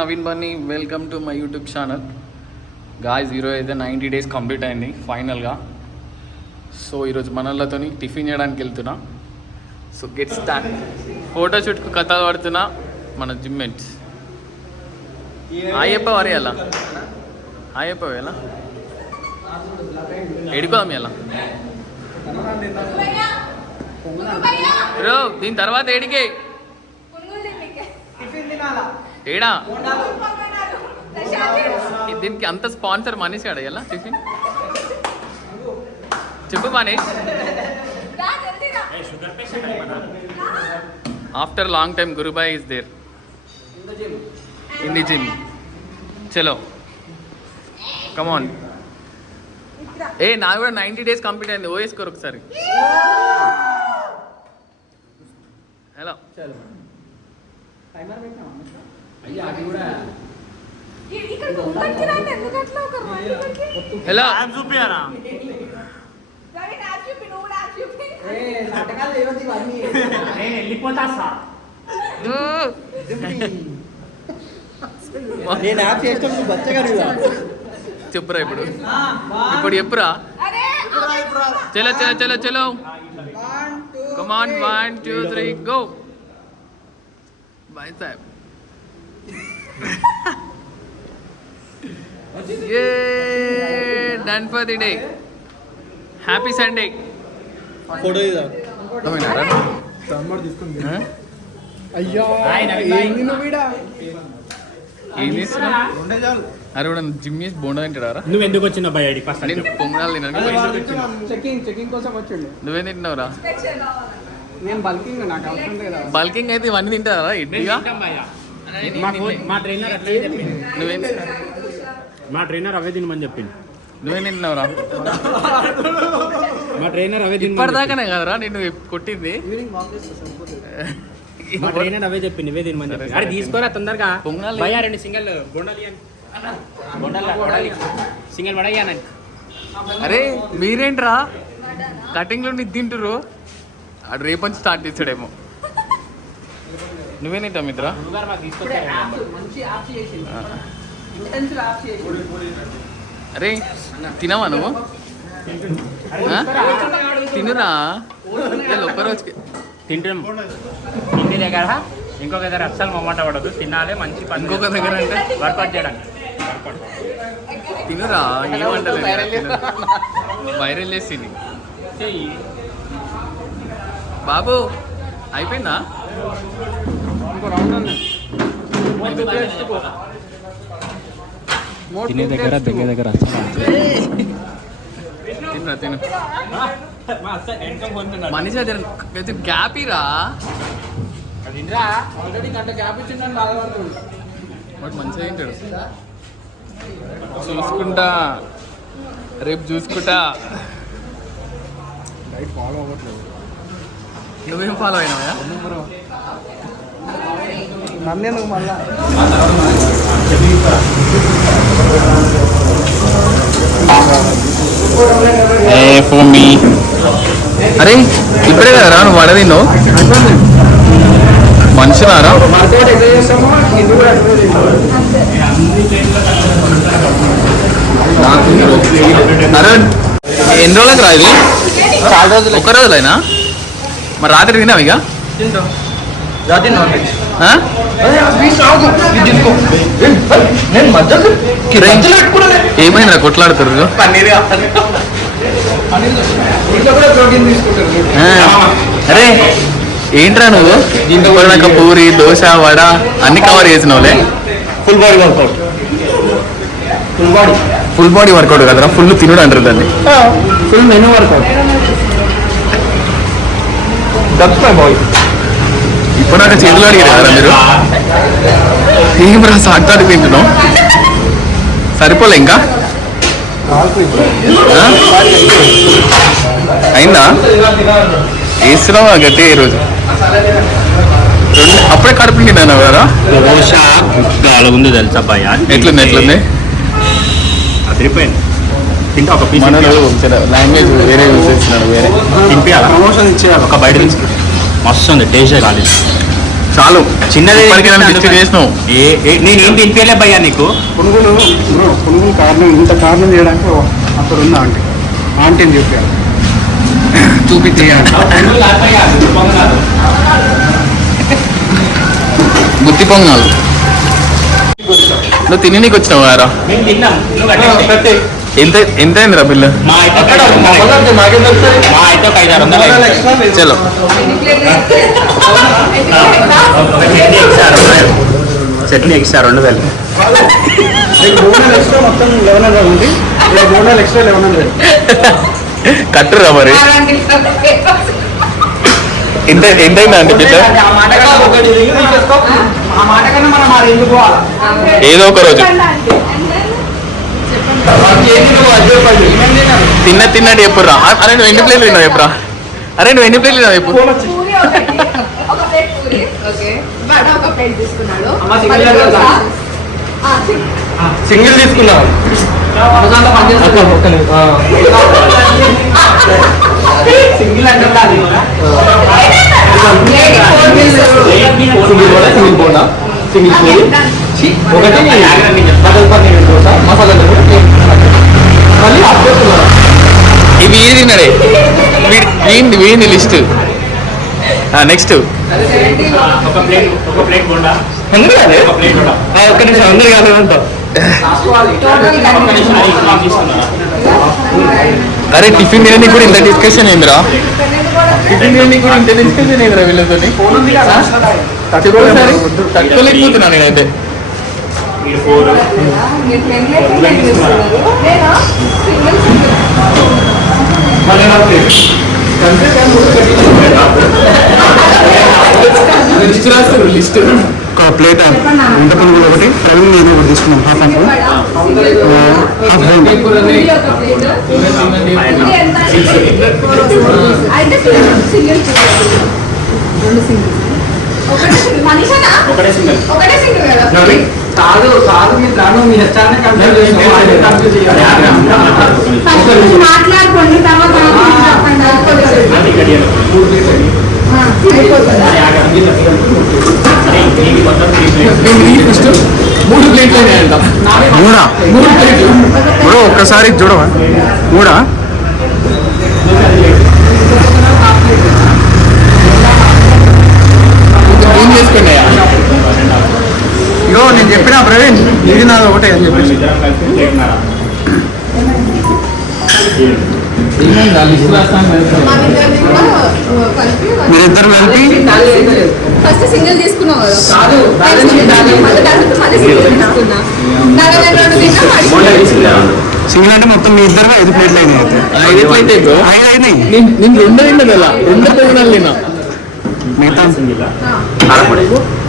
Naveen Bunny, welcome to my YouTube channel. Guys, ఈరోజు అయితే 90 days complete అయింది ఫైనల్గా. సో ఈరోజు మనలతో టిఫిన్ చేయడానికి వెళ్తున్నా. So get start. ఫోటోషూట్కు కథలు పడుతున్నా మన జిమ్మెట్స్. హాయ్ చెప్పవారు ఎలా? హాయ్ చెప్పవు ఎలా? ఎడుకోదాం ఎలా బ్రో? దీని తర్వాత ఏడికే ఏడా? దీనికి అంత స్పాన్సర్ మనీష్ కాడ ఎలా టిఫిన్ చెప్పు మనీష్. ఆఫ్టర్ లాంగ్ టైమ్ గురుబాయ్ is there in the gym. చలో కమాన్. నాకు కూడా 90 days కంప్లీట్ అయింది. ఓవేసుకోరు ఒకసారి. హలో హలో చెప్పురా ఇప్పుడు చెప్పురా. చలో చలో చలో చలో కమాన్. 1 2 3 గో. బాయ్ సాబ్. Done for the day. Happy Sunday. Photo ఇదా అయ్యా అరే కూడా జిమ్ చేసి బోండా తింటారా? నువ్వు ఎందుకు వచ్చిన బయట? నేను పొంగనాలు తిన్నాను. చెకింగ్ కోసం వచ్చిండు. నువ్వేం తింటున్నావురా? నేను బల్కింగ్, నాకు అవసరం లేదా? బల్కింగ్ అయితే ఇవన్నీ తింటారా ఇడ్లీగా? మా ట్రైనర్ అట్లే చెప్పింది. నువ్వేం మా ట్రైనర్ అవే తినమని చెప్పింది. నువ్వేం తింటున్నావురా? మా ట్రైనర్ అవే ఇప్పటిదాకానే కదరా నేను కొట్టింది. మా ట్రైనర్ అవే చెప్పింది, ఇవే తినమని చెప్పింది. అరే తీసుకోరా తొందరగా. పొంగనాలు భయ్యా 2 సింగల్ బొండాలి సింగల్ పడయ్యానండి. అరే మీరేంట్రా కటింగ్లో నీ తింటురు? అటు రేపంచి స్టార్ట్ చేసాడేమో. నువ్వేం తింటావు మిత్ర? అరే తినవా నువ్వు? తినురా ఒక్కరోజుకి. తింటాం ఇంటి దగ్గర. ఇంకొక దగ్గర అస్సలు మొమ్మట పడదు. తినాలి మంచి పని. ఇంకొక దగ్గర అంటే వర్కౌట్ చేయడానికి. తినురా, ఏమంటలేదు. వైరల్ చేసింది బాబు. అయిపోయిందా? తినే దగ్గర దగ్గర తిన్నా తిను. మనిషి గ్యాపీరా. వాడు మంచిగా తింటాడు. చూసుకుంటా రేపు చూసుకుంటా. నువ్వేం ఫాలో అయినావా? నన్ను మళ్ళా అరే ఇప్పుడే కదరా నువ్వు వడ తిన్నావు? మనుషులారా? అరే ఎన్ని రోజులకు రా ఇది? చాలా రోజులు. ఒక్క రోజులైనా? మరి రాత్రి తిన్నావు ఇక? ఏమైందిరా కొట్లాడుతారు? అరే ఏంట్రా నువ్వు ఇంటికి పూరి దోశ వడ అన్ని కవర్ చేసినావులే. Full body workout. Full body workout కదరా, ఫుల్ తినుడు అంటారు దాన్ని. Full menu workout. ఇప్పుడు నాకు చేతులు అడిగారు కదా మీరు. ఏమరా సాటాడు తింటున్నావు? సరిపోలే ఇంకా? అయిందా? వేస్తున్నావా గట్టి ఈరోజు? అప్పుడే కడుపు నిండా కదా? దోశ ఉంది తెలుసా భయ? ఎట్లుంది ఎట్లుంది? అదిరిపోయింది. తింటా ఒక పీస్. లాంగ్వేజ్ వేరే యూజ్ చేస్తున్నాడు. వేరే తినిపించాలా? ప్రమోషన్ ఇచ్చేయాలి. ఒక బయట తీసుకుంటా. మస్తు ఉంది, టేస్టే కాలేదు. చాలు చిన్నది ఇప్పటికే నన్ను డిస్టర్బ్ చేసినావు. నేనేం తినిపించలే భయ్యా నీకు. పునుగులు పునుగులు కారణం ఇంత కారణం చేయడానికి అక్కడ ఉంది ఆంటీని చెప్పారు చూపించి గుత్తి పొంగనాలు నువ్వు తిని నీకు వచ్చినావు గారా? మేము తిన్నాం, నువ్వు కట్టేసి. ఎంత ఎంత అయిందిరా బిల్లు? మా అయితే ఒక 500 చలో చట్నీ ఎక్స్ట్రా 2000. బోనాలు ఎక్స్ట్రా మొత్తం 1100 ఉంది. బోనాలు ఎక్స్ట్రా 1100. కట్టురా మరి. ఎంత ఎంత అయిందండి బిల్లు? ఏదో ఒక రోజు తిన్నట్టు చెప్పురా. అరే నువ్వు ఎన్ని ప్లేట్లు తిన్నావు చెప్పురా. అరే నువ్వు ఎన్ని ప్లేట్లు తిన్నావు చెప్పు. సింగిల్ తీసుకున్నావు సింగిల్ అంటే సింగిల్ బోండా సింగిల్ పూరి ఒకటి బటర్ పన్నీర్ దోశ మసాలా దోశ మళ్ళీ ఇవి ఏది తిన్నాడే వీంది లిస్ట్. నెక్స్ట్ ఒక ప్లేట్ బోండా. ఒక్క నిమిషం అందరు కాదు అంటావు. అరే టిఫిన్ తినడానికి కూడా ఇంత డిస్కషన్ ఏందిరా? టిఫిన్ తినడానికి కూడా ఇంత డిస్కషన్ ఏందిరా వీళ్ళతో? తట్టుకోలేకపోతున్నా నేనైతే. లిస్ట్ రాస్తారు లిస్ట్. ఒక ప్లేట్ వంట పునుగులు ఒకటి ఫ్రై నేను ఒకటి తీసుకున్నాం హాఫ్ ఒకటే సింగిల్. కాదు కాదు మీ దాని మీ హెచ్ఆర్ని మాట్లాడుకోండి తర్వాత మూడు ప్లేట్లు మూడు ప్లేట్లు బ్రో ఒక్కసారి చూడవా మూడా ఏం చేసుకున్నాయా? ఇగో నేను చెప్పినా ప్రవీణ్ ఇది నాది ఒకటే అని చెప్పేసి మీరిద్దరు కలిపి ఫస్ట్ సింగిల్ తీసుకున్నావు సింగిల్ అంటే మొత్తం మీ ఇద్దరు 5 ప్లేట్లు అయినాయి అయితే 5 ప్లేట్ అయిపో 5 అయినాయి నేను 2 తిన్నా కదా 2 పొంగనాలు తిన్నా. మిగతా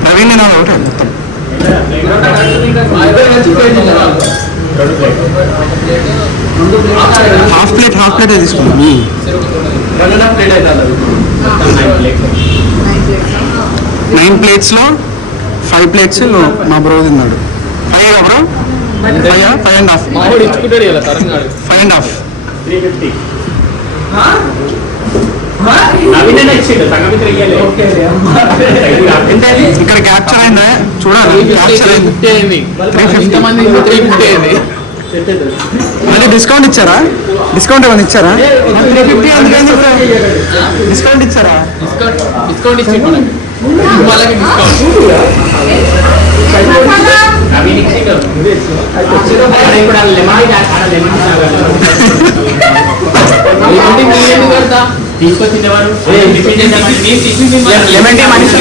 ప్రవీణ్ నేను ఒకటే మొత్తం హాఫ్ ప్లేట్ తీసుకున్నాం. 9 ప్లేట్స్లో 5 ప్లేట్స్ మా బ్రో తిన్నాడు. 5 బ్రో 5.5 మావాడు ఇచ్చుకుంటాడు ఇలా తరంగాడు. 5.5 350. నవీననే ఇచ్చిండు, సంగమిత్ర ఇయ్యలే. ఇక్కడ క్యాప్చర్ అయిందా చూడాలి. క్యాప్చర్ అయింది 350 అయింది. ఇంతమంది 350 అయింది. మళ్ళీ డిస్కౌంట్ ఇచ్చారా? డిస్కౌంట్ ఏమైనా ఇచ్చారా? 350 డిస్కౌంట్ ఇచ్చారా? డిస్కౌంట్ ఇచ్చి మనకి వాళ్ళకి డిస్కౌంట్. నవీన్ ఇచ్చిండు. ఇప్పుడు లెమన్ తీసుకొచ్చిందేవారు లెమన్ టీ మనిషి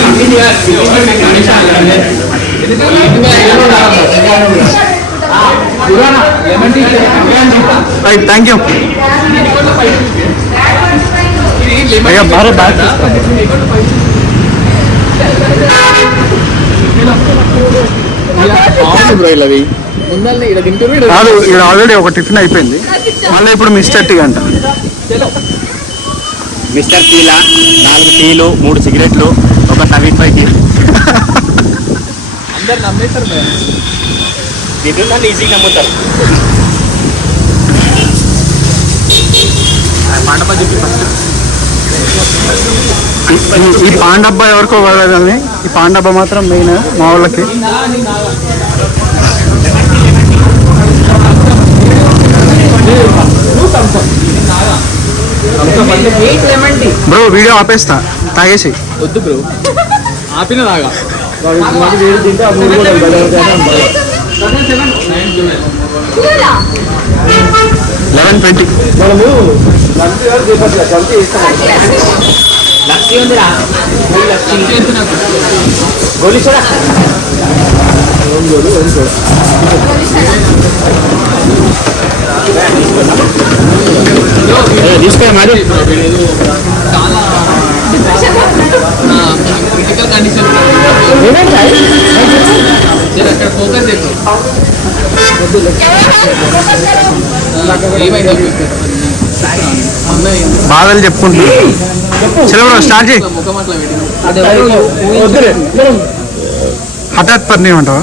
థ్యాంక్ యూ. భారత్ బ్రో ఇలాది ముందల్ని ఇక్కడ తింటారు. కాదు ఇక్కడ ఆల్రెడీ ఒక టిఫిన్ అయిపోయింది. మళ్ళీ ఇప్పుడు మిస్టర్ టీ అంట. మిస్టర్ టీలా 4 టీలు 3 సిగరెట్లు ఒక 75 అందరు నమ్మేస్తారు ఇది నన్ను ఈజీగా నమ్ముతారు. మండపం చెప్పి ఫస్ట్ ఈ పాన్ డబ్బా ఎవరికో కాదని ఈ పాన్ డబ్బా మాత్రం మెయిన్ మా వాళ్ళకి. బ్రో వీడియో ఆపేస్తా, తాగేసి. వద్దు బ్రో, ఆపిన తాగా. 11:20. లక్ష్మి ఉందిరా, గోలీ చూడ. తీసుకో మరి. చాలా క్రిటికల్ కండిషన్ అక్కడ ఫోకస్ చేస్తాం. ఏమైంది బాధలు చెప్పుకుంటున్నాను. చలో బ్రో స్టార్ట్ చేయి. ముఖం అట్లా హఠాత్ పర్ని ఉంటావా?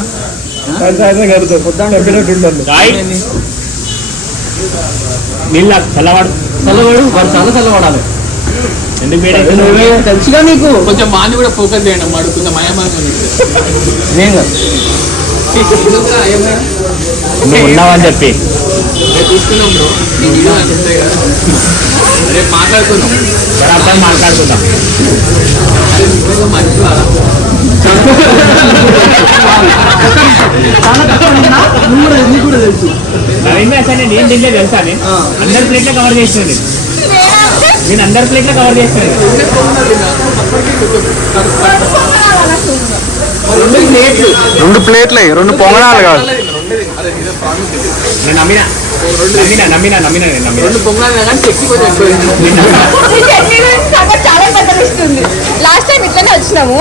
నీళ్ళ చల్లవాడు వాడు చాలా చల్లబడాలి. ఎందుకు తెలుసుగా నీకు. కొంచెం మాని కూడా ఫోకస్ చేయండి అమ్మాడు, కొంచెం మయమానంగా ఉన్నావని చెప్పి తీసుకున్నాం బ్రో. రేపు మాట్లాడుకుందాం, బరాబర్ మాట్లాడుకుందాం. మర్చిపోరా నీకు కూడా తెలుసు. నేను తింటే తెలుసా? నేను అందరి ప్లేట్లో కవర్ చేస్తున్నాను. నేను అందరి ప్లేట్లో కవర్ చేస్తున్నాను. 2 ప్లేట్లు 2 పొంగనాలు కాదు. నేను నమ్మినా రెండు పొంగనాలు కానీ చెక్కిపోతే చాలా పెద్ద ఇస్తుంది. లాస్ట్ టైం ఇట్లనే వచ్చినాము.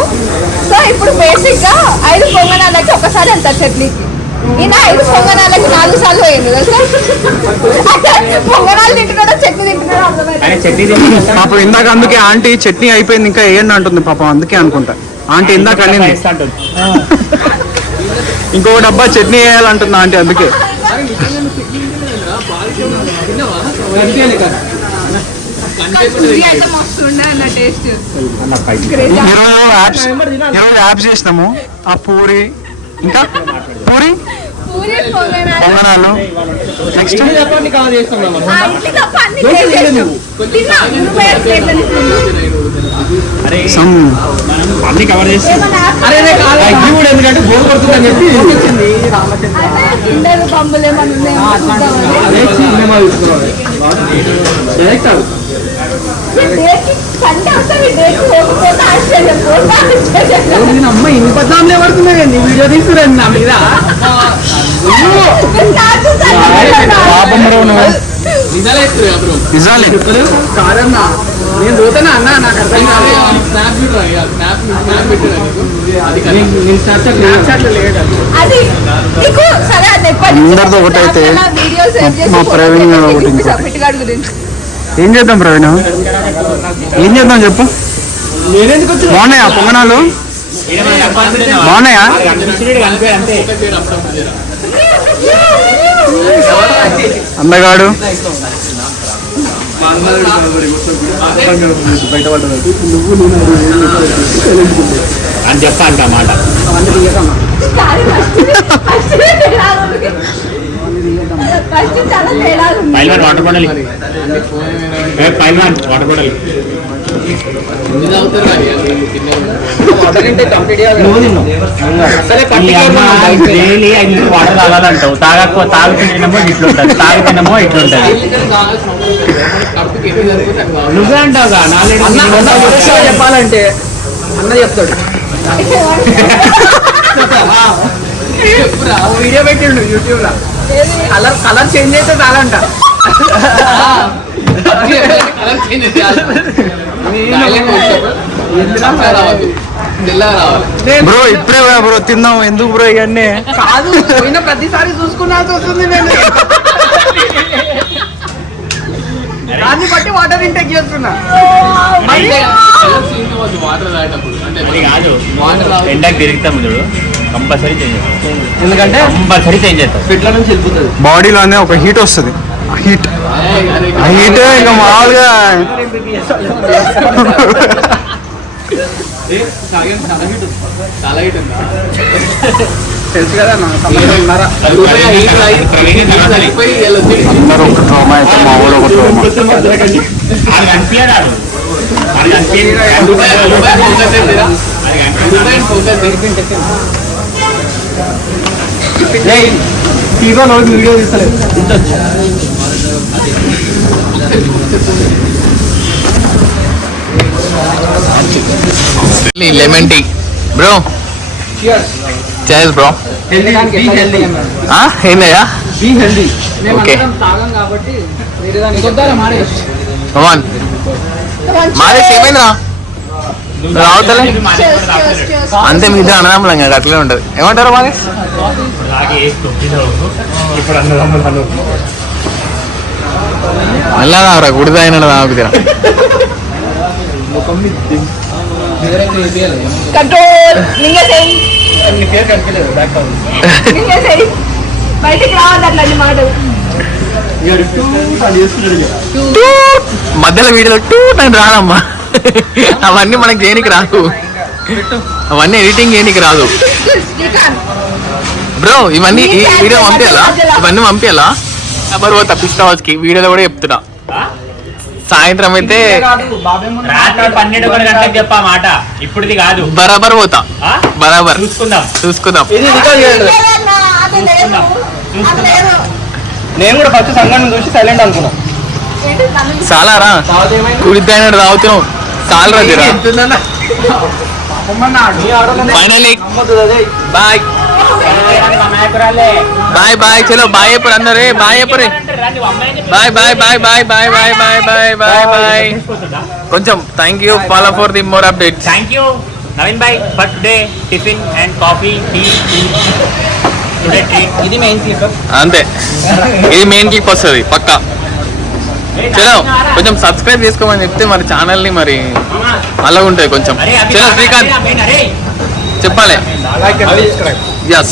సో ఇప్పుడు బేసిక్ గా 5 పొంగనాలకి ఒకసారి వెళ్తారు చట్నీకి. ఈయన 5 పొంగనాలకి 4 సార్లు పోయింది తెలుసా. పొంగనాలు తింటున్నాడో చట్నీ తింటున్నాడో అర్థమైంది. పాపం ఇందాక అందుకే ఆంటీ చట్నీ అయిపోయింది ఇంకా వేయండి అంటుంది పాపం. అందుకే అనుకుంటా ఆంటీ ఇందాక అనింది ఇంకో డబ్బా చట్నీ వేయాలంటుంది ఆంటీ. అందుకే 20 యాప్స్ చేసినాము. ఆ పూరి ఇంకా పూరి పొంగనాలు నెక్స్ట్ అన్ని కవర్ చేసి ఎందుకంటే బోర్ కొడుతుందని చెప్పి అమ్మ ఇన్ని పద్నాలుగు పడుతున్నాయండి. వీడియో తీసుకురండి నా మీద. కాదన్నా నేను పోతానా అన్న, నాకు అర్థం కాదు. అందరితో ఒకటైతే మా ప్రవీణ్ ఒకటి. ఏం చేద్దాం ప్రవీణ్, ఏం చేద్దాం చెప్పు. బాగున్నాయా పొంగనాలు? బాగున్నాయా? అందగాడు అని చెప్పంట మాట. పైల్వాన్ వాటర్ బాటిల్, పైల్వాన్ water bottle. Daily 5 litre water తాగాలంటావు. తాగుతుంటేనేమో ఇట్లుంటది, తాగితేనేమో ఇట్లుంటది. నువ్వే అంటావుగా 4 చెప్పాలంటే అన్న చెప్తాడు. వీడియో పెట్టిండు యూట్యూబ్ లో. కలర్ చేంజ్ అయితే చాలంట. బ్రో ఇప్పుడే బ్రో తిందాం. ఎందుకు బ్రో ఇవన్నీ? కాదు పోయిన ప్రతిసారి చూసుకున్నాల్సి వస్తుంది. నేను దాన్ని బట్టి వాటర్ ఇంటేక్ చేస్తున్నా. కాదు ఎండకు తిరుగుతాం చూడు, కంపల్సరీ చేంజ్ చేస్తాం. ఎందుకంటే కంపల్సరీ చేంజ్ చేస్తాం. ఫిట్ల నుంచి వెళ్ళిపోతుంది. బాడీలోనే ఒక హీట్ వస్తుంది. హీట్ ఇంకా మామూలుగా చాలా హీట్ ఉందా? తెలుసు కదా నా అందరూ ఒక ట్రోమా అయితే మా ఊరు ఒక ట్రోమా. వీడియో తీస్తలేదు. Lemon tea bro. చేస్ బ్రో. ఏందయ్యా? ఓకే కమాన్ మాదేశ్ ఏమైందిరా? రావట్లే అంతే మిగతా అన్నదమ్ములం కదా అట్లే ఉంటుంది. ఏమంటారు మాదేశ్? మెల్లగా రా గుడిదా అయినా తాగుతురా. కంట్రోల్ మింగేసేయ్ బయటికి రావద్దు అట్లాంటి మాటలు. మధ్యలో వీడియోలో టూ నేను రానమ్మా. అవన్నీ మనకి చేయనికి రాదు, అవన్నీ ఎడిటింగ్ చేయనికి రాదు బ్రో. ఇవన్నీ ఈ వీడియో పంపించాలా? ఇవన్నీ పంపించాలా? బరువు తప్పిస్తావాకి వీడియోలో కూడా చెప్తున్నా. సాయంత్రం అయితే రాత్రి 12 గంటలకు చెప్పా మాట, ఇప్పుడుది కాదు. బరాబర్ పోతా, బరాబర్ చూసుకుందాం. నేను కూడా ఫస్ట్ సంఘాన్ని చూసి సైలెంట్ అనుకున్నా. చాలా రా కుడిద్దాయినాడు తాగుతున్నావు చాలా రా. Finally bye bye bye. చలో బాయ్ ఎప్పుడు అందరే బాయ్ ఎప్పుడు bye bye bye bye bye bye bye bye bye bye. కొంచెం thank you follow for the more updates. Thank you Naveen bhai for today tiffin and coffee tea. ఇది main clip. అంతే, ఇది main clip వస్తుంది పక్కా. చలో కొంచెం సబ్స్క్రైబ్ చేసుకోమని చెప్తే మరి ఛానల్ని మరి అలా ఉంటుంది కొంచెం. చలో శ్రీకాంత్ చెప్పాలి. yes